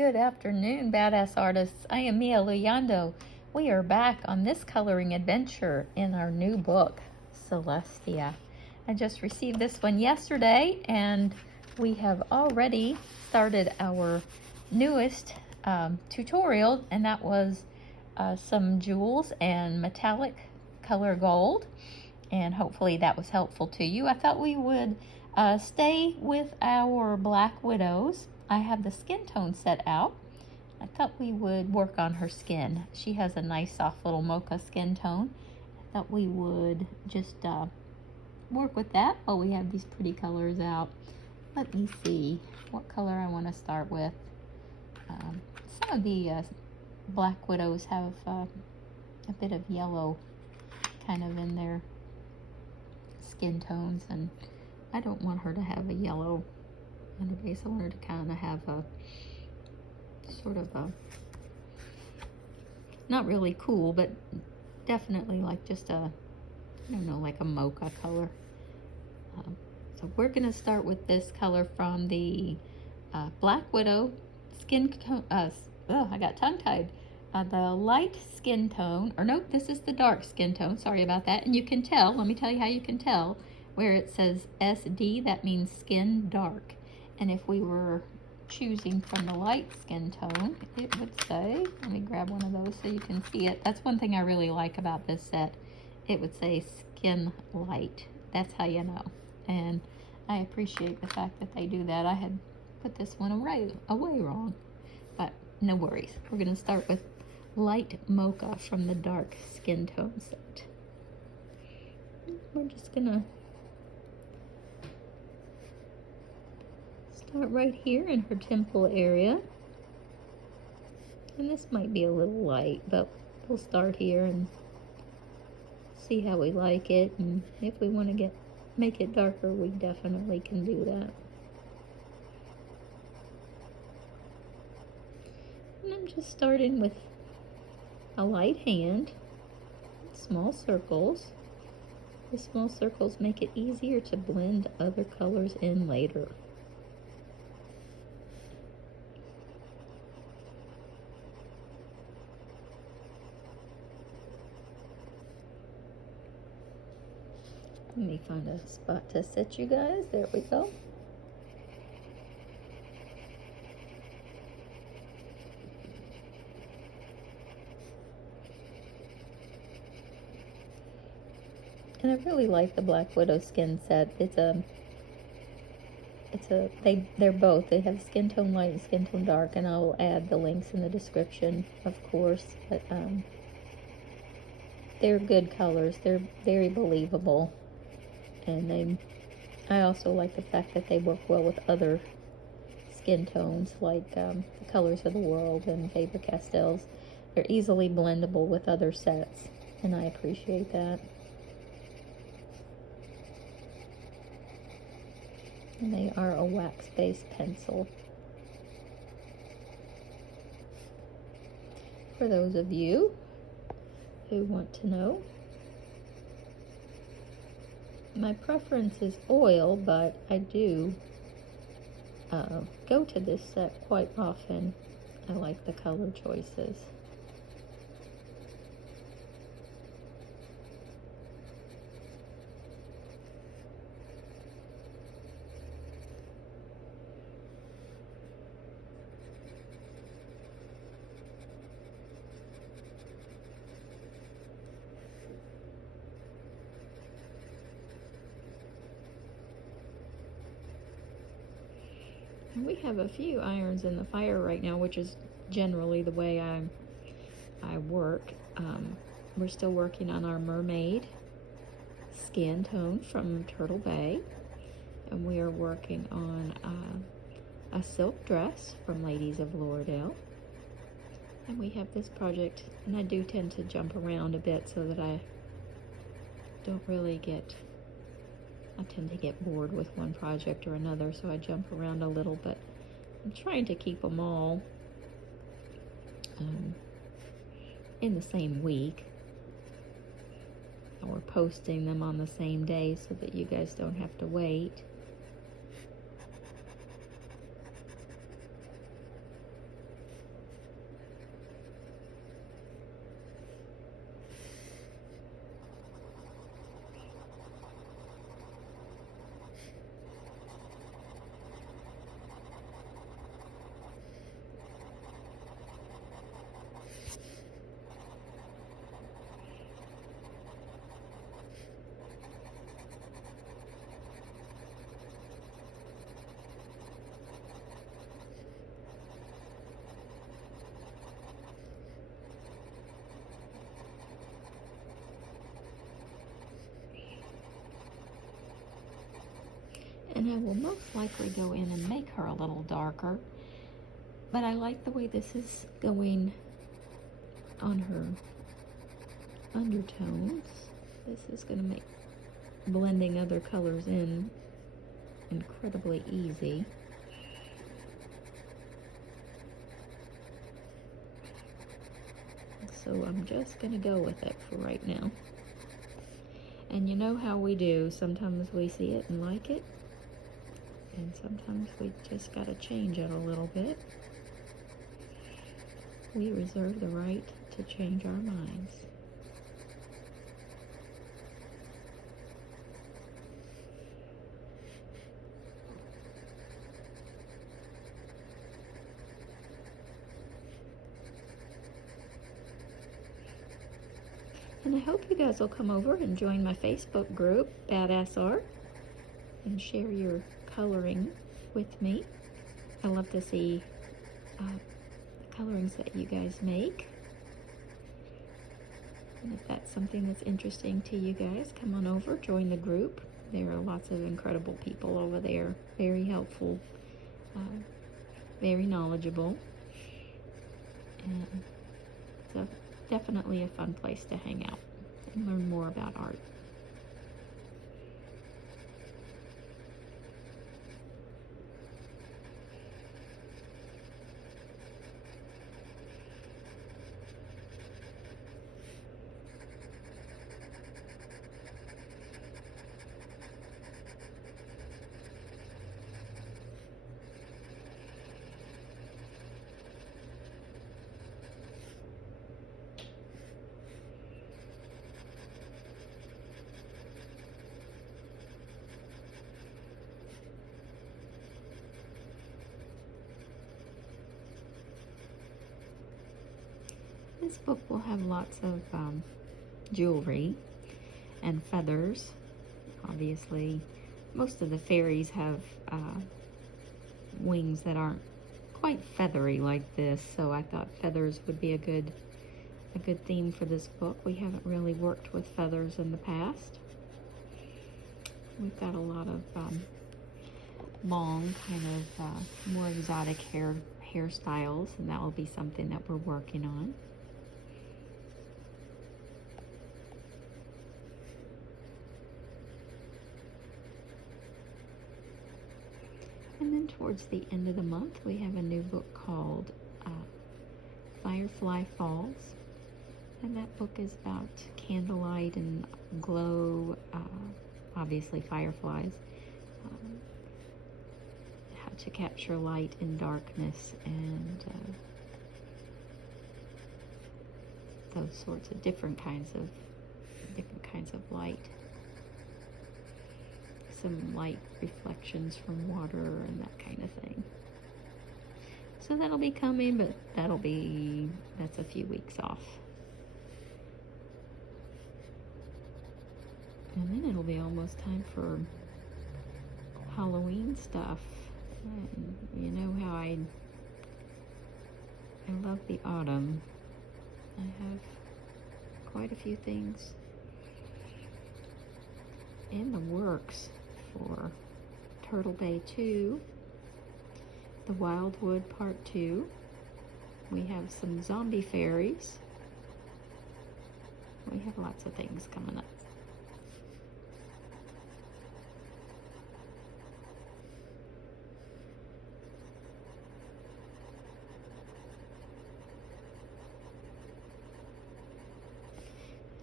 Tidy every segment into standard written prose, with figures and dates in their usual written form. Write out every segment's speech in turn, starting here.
Good afternoon, badass artists. I am Mia Luyando. We are back on this coloring adventure in our new book, Celestia. I just received this one yesterday, and we have already started our newest tutorial, and that was some jewels and metallic color gold, and hopefully that was helpful to you. I thought we would stay with our Black Widows. I have the skin tone set out. I thought we would work on her skin. She has a nice soft little mocha skin tone. I thought we would just work with that while we have these pretty colors out. Let me see what color I want to start with. Some of the Black Widows have a bit of yellow kind of in their skin tones, and I don't want her to have a yellow underbase. I want her to kind of have a sort of a, not really cool, but definitely like just a, I don't know, like a mocha color. So we're going to start with this color from the Black Widow skin tone. I got tongue-tied. The light skin tone, or nope, this is the dark skin tone. Sorry about that. And you can tell, let me tell you how you can tell, where it says SD, that means skin dark. And if we were choosing from the light skin tone, it would say, let me grab one of those so you can see it. That's one thing I really like about this set. It would say skin light. That's how you know. And I appreciate the fact that they do that. I had put this one away wrong, but no worries. We're going to start with light mocha from the dark skin tone set. We're just going to start right here in her temple area. And this might be a little light, but we'll start here and see how we like it. And if we want to make it darker, we definitely can do that. And I'm just starting with a light hand, small circles. The small circles make it easier to blend other colors in later. Let me find a spot to set you guys. There we go. And I really like the Black Widow skin set. They're both. They have skin tone light and skin tone dark, and I'll add the links in the description, of course. But they're good colors. They're very believable. And I also like the fact that they work well with other skin tones, like the Colors of the World and Faber-Castells. They're easily blendable with other sets, and I appreciate that. And they are a wax-based pencil. For those of you who want to know, my preference is oil, but I do go to this set quite often. I like the color choices. We have a few irons in the fire right now, which is generally the way I work. We're still working on our mermaid skin tone from Turtle Bay, and we are working on a silk dress from Ladies of Loredale. And we have this project, and I do tend to jump around a bit so that I don't really I tend to get bored with one project or another, so I jump around a little, but I'm trying to keep them all in the same week, or posting them on the same day so that you guys don't have to wait. And I will most likely go in and make her a little darker. But I like the way this is going on her undertones. This is going to make blending other colors in incredibly easy. So I'm just going to go with it for right now. And you know how we do. Sometimes we see it and like it. And sometimes we just got to change it a little bit. We reserve the right to change our minds. And I hope you guys will come over and join my Facebook group, Badass Art, and share your coloring with me. I love to see the colorings that you guys make. And if that's something that's interesting to you guys, come on over, join the group. There are lots of incredible people over there, very helpful, very knowledgeable, and so definitely a fun place to hang out and learn more about art. This book will have lots of jewelry and feathers. Obviously, most of the fairies have wings that aren't quite feathery like this, so I thought feathers would be a good theme for this book. We haven't really worked with feathers in the past. We've got a lot of long, kind of more exotic hairstyles, and that will be something that we're working on. And then towards the end of the month, we have a new book called Firefly Falls. And that book is about candlelight and glow, obviously fireflies, how to capture light in darkness, and those sorts of different kinds of light. Some light reflections from water and that kind of thing. So that'll be coming, but that's a few weeks off. And then it'll be almost time for Halloween stuff. And you know how I love the autumn. I have quite a few things in the works for Turtle Bay 2, the Wildwood Part 2. We have some zombie fairies. We have lots of things coming up.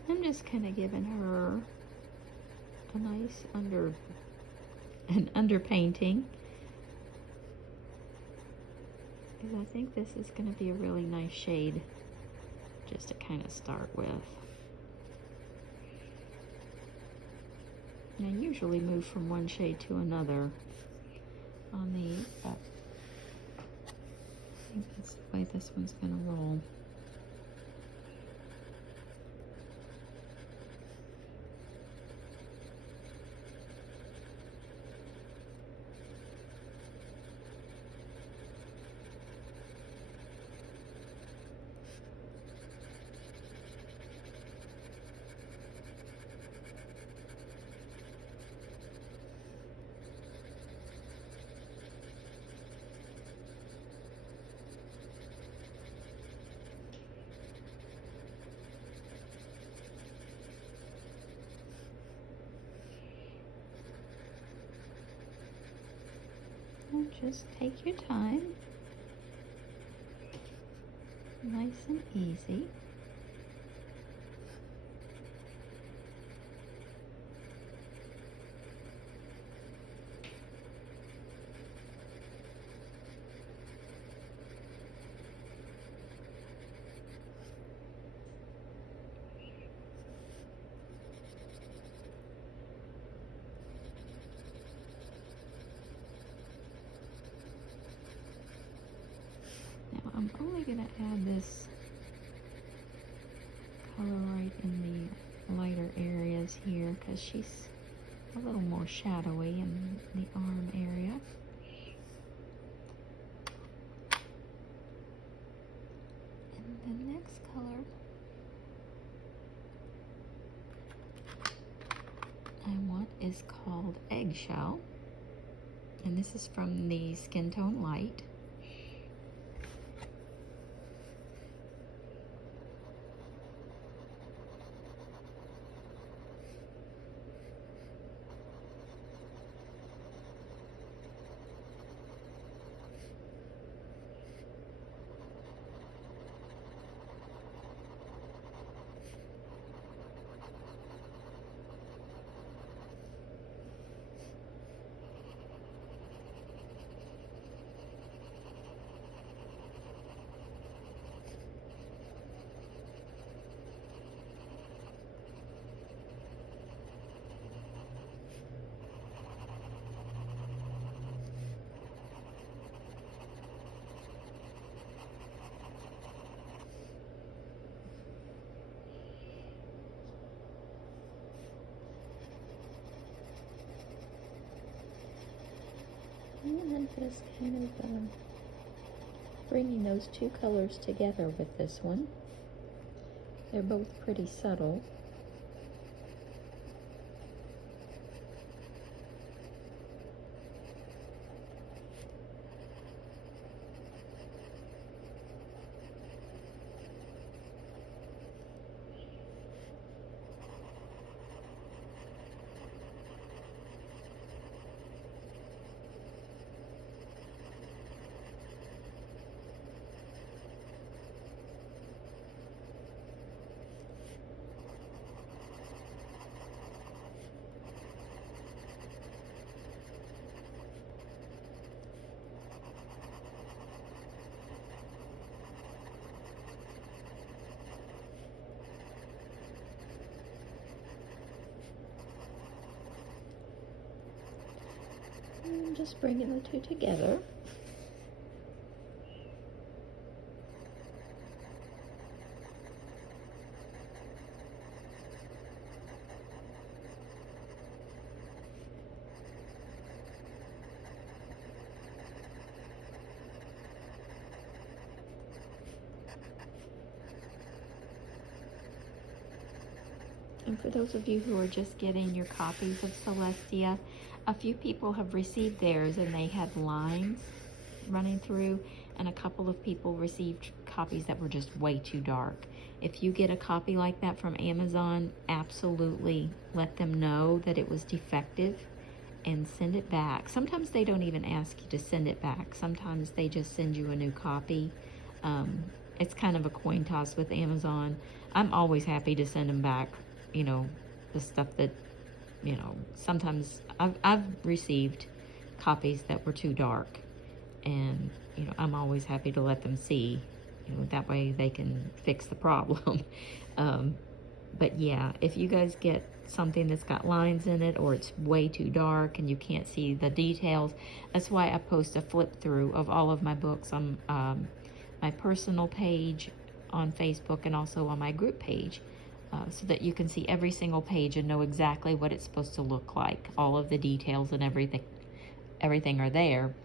I'm just kind of giving her a nice underpainting, because I think this is going to be a really nice shade just to kind of start with. And I usually move from one shade to another on these, but I think that's the way this one's going to roll. Just take your time. Nice and easy. Now I'm only going to add this color right in the lighter areas here because she's a little more shadowy in the arm area. And the next color I want is called Eggshell, and this is from the Skin Tone Light. And then just kind of bringing those two colors together with this one. They're both pretty subtle. And just bringing the two together. And for those of you who are just getting your copies of Celestia, a few people have received theirs and they had lines running through, and a couple of people received copies that were just way too dark. If you get a copy like that from Amazon, absolutely let them know that it was defective and send it back. Sometimes they don't even ask you to send it back. Sometimes they just send you a new copy. It's kind of a coin toss with Amazon. I'm always happy to send them back, you know, the stuff that, you know, sometimes I've received copies that were too dark, and, you know, I'm always happy to let them see, you know, that way they can fix the problem. But yeah, if you guys get something that's got lines in it or it's way too dark and you can't see the details, that's why I post a flip through of all of my books on my personal page on Facebook and also on my group page, so that you can see every single page and know exactly what it's supposed to look like. All of the details and everything are there.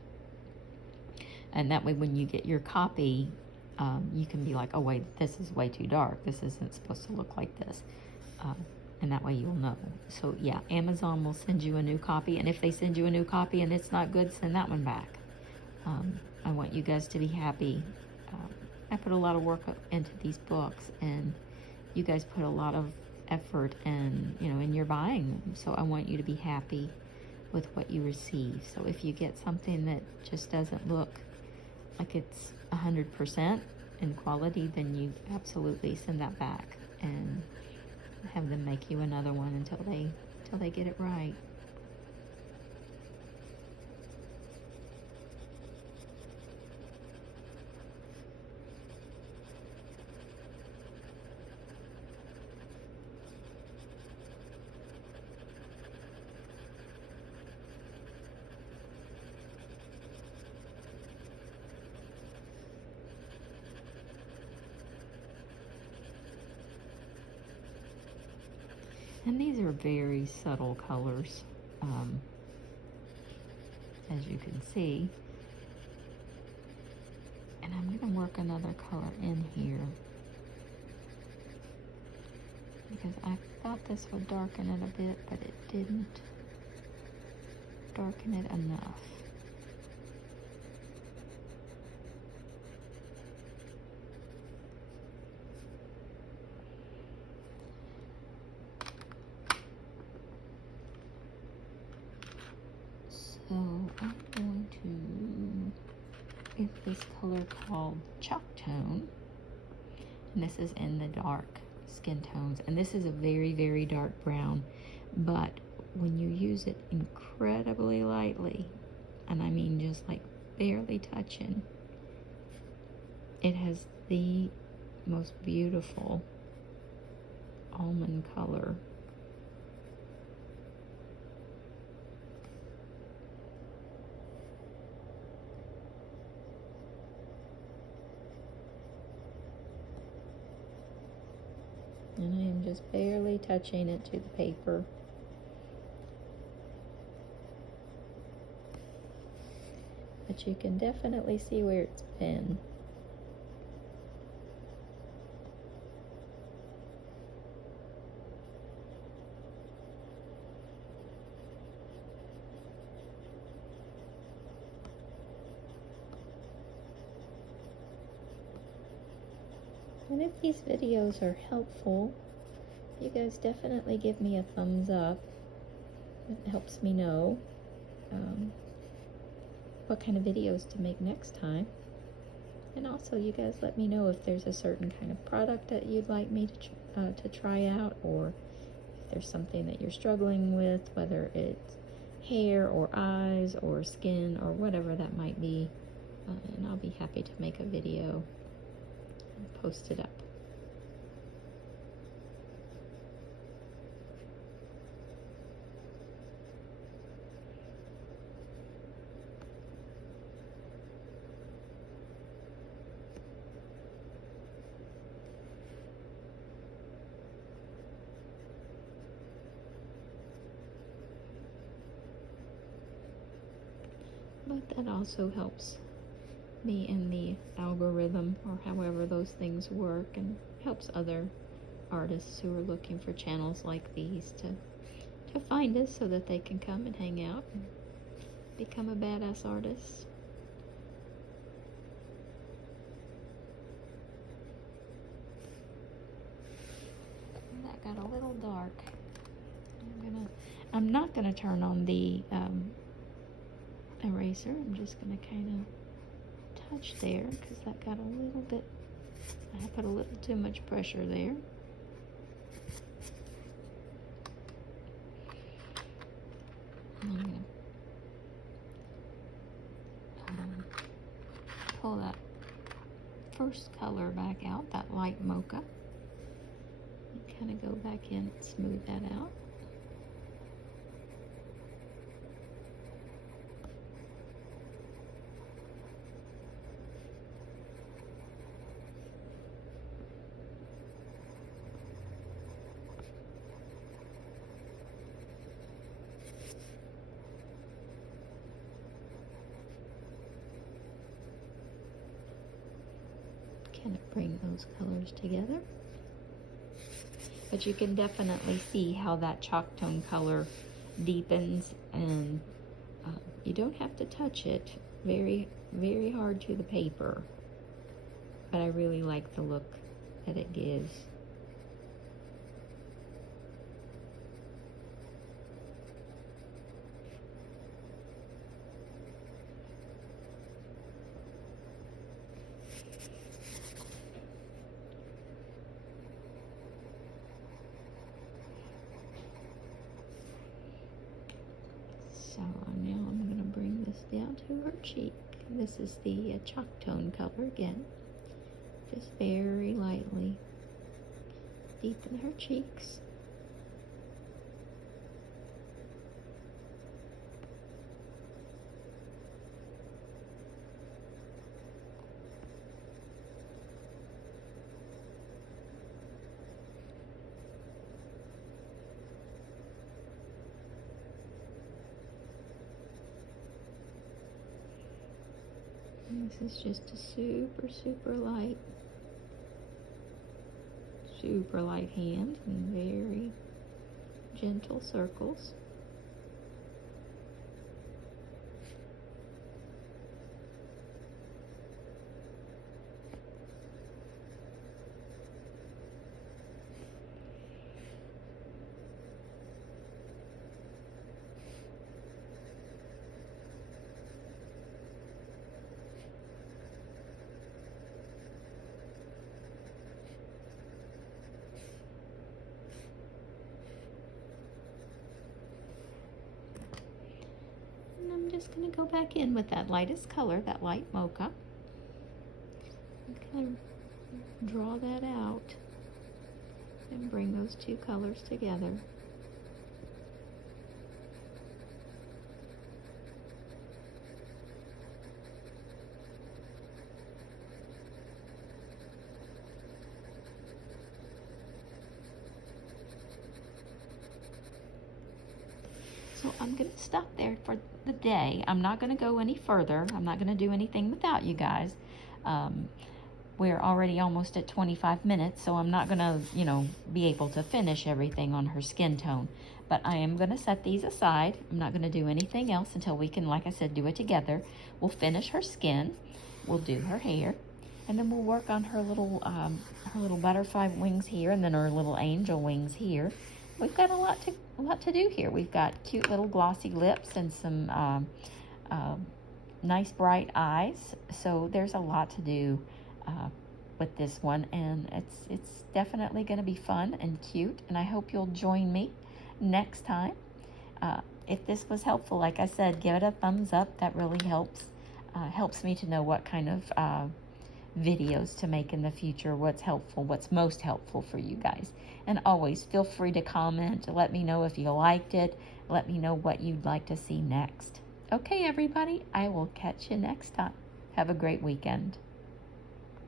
And that way when you get your copy, you can be like, oh wait, this is way too dark. This isn't supposed to look like this. And that way you'll know. So yeah, Amazon will send you a new copy. And if they send you a new copy and it's not good, send that one back. I want you guys to be happy. I put a lot of work into these books, and you guys put a lot of effort and, you know, in your buying them. So I want you to be happy. with what you receive. So if you get something that just doesn't look like it's 100% in quality, then you absolutely send that back and have them make you another one until they get it right. And these are very subtle colors, as you can see. And I'm going to work another color in here, because I thought this would darken it a bit, but it didn't darken it enough. So I'm going to get this color called Chalk Tone, and this is in the dark skin tones, and this is a very, very dark brown, but when you use it incredibly lightly, and I mean just like barely touching, it has the most beautiful almond color. And I am just barely touching it to the paper. But you can definitely see where it's been. And if these videos are helpful, you guys definitely give me a thumbs up. It helps me know what kind of videos to make next time. And also, you guys let me know if there's a certain kind of product that you'd like me to try out, or if there's something that you're struggling with, whether it's hair or eyes or skin or whatever that might be. And I'll be happy to make a video and post it up. But that also helps me in the algorithm, or however those things work, and helps other artists who are looking for channels like these to find us, so that they can come and hang out and become a badass artist. And that got a little dark. I'm not gonna turn on the eraser. I'm just going to kind of touch there, because that got a little bit, I put a little too much pressure there. And I'm going to pull that first color back out, that light mocha, and kind of go back in and smooth that out. Kind of bring those colors together. But you can definitely see how that chalk tone color deepens, and you don't have to touch it very, very hard to the paper, but I really like the look that it gives. So now I'm going to bring this down to her cheek. This is the chalk tone color again. Just very lightly deepen her cheeks. And this is just a super light hand and very gentle circles. I'm just going to go back in with that lightest color, that light mocha. I'm going to draw that out and bring those two colors together. So I'm going to stop there for the day. I'm not going to go any further. I'm not going to do anything without you guys. We're already almost at 25 minutes, so I'm not going to, be able to finish everything on her skin tone. But I am going to set these aside. I'm not going to do anything else until we can, like I said, do it together. We'll finish her skin. We'll do her hair. And then we'll work on her little butterfly wings here, and then her little angel wings here. We've got a lot to do here. We've got cute little glossy lips and some nice bright eyes. So there's a lot to do with this one, and it's definitely going to be fun and cute. And I hope you'll join me next time. If this was helpful, like I said, give it a thumbs up. That really helps me to know what kind of videos to make in the future, what's most helpful for you guys. And always feel free to comment. Let me know if you liked it. Let me know what you'd like to see next. Okay, everybody, I will catch you next time. Have a great weekend.